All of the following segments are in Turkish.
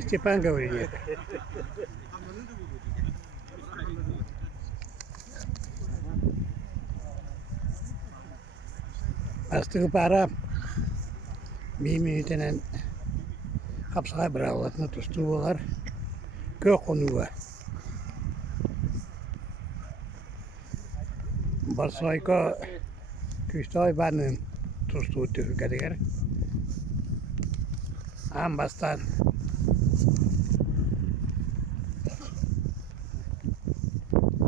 Степан Гаврилев. Astığı para bir minütenen kapsağa bırakılatını tustuğular kök konuğa. Barsayka küstay banın tustuğu tüfükediler. Ambastan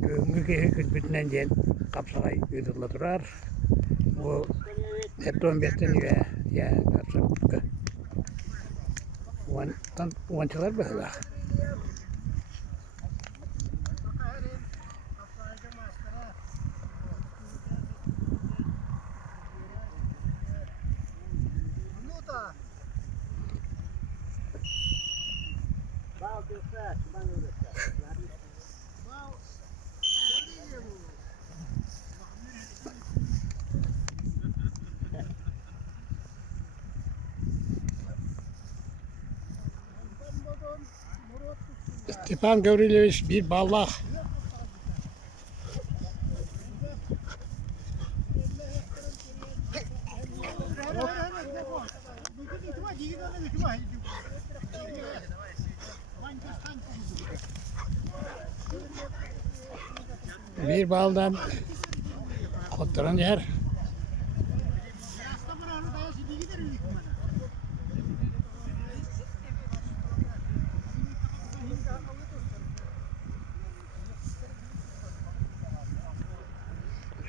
Ömrü kütbütünden diyen kapsağa yıdırla durar. Bu hep 15'ten ya kapsağa. Wancalar böyle. Stepan Gavrilevich bir ballah. Bir baldan kottaran yer.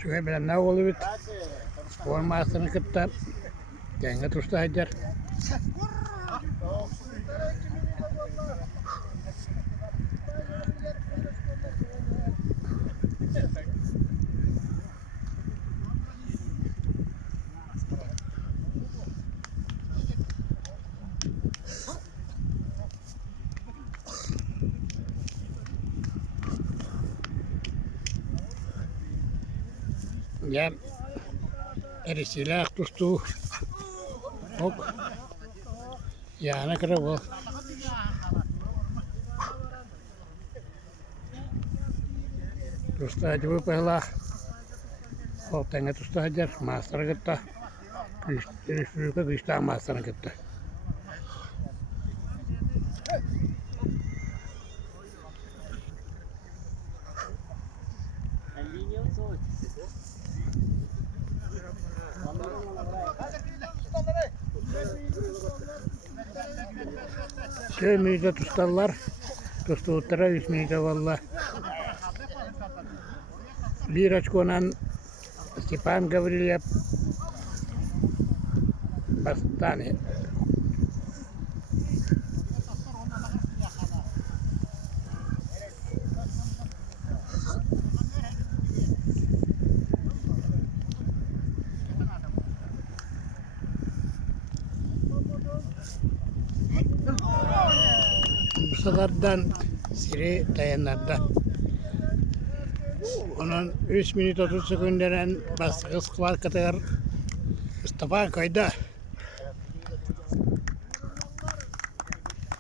Şöyle bilen ne oluyor? Formasını kıttan. Kenge tusta hacer. Ya eri silah tustu. Ok. Ya ne kadar bu? Tusta aja bu pehla. Oh tengah tusta aja master kita. Kita master kita. Köymüyde tutarlar. Tustuğutlara 100 miyde valla. Bir açkonan Stepan Gavrilev bastane. Bu seferden siri dayanlarda. Onun 3 minut 30 sekunderen bas kız var kadar Mustafa kayda.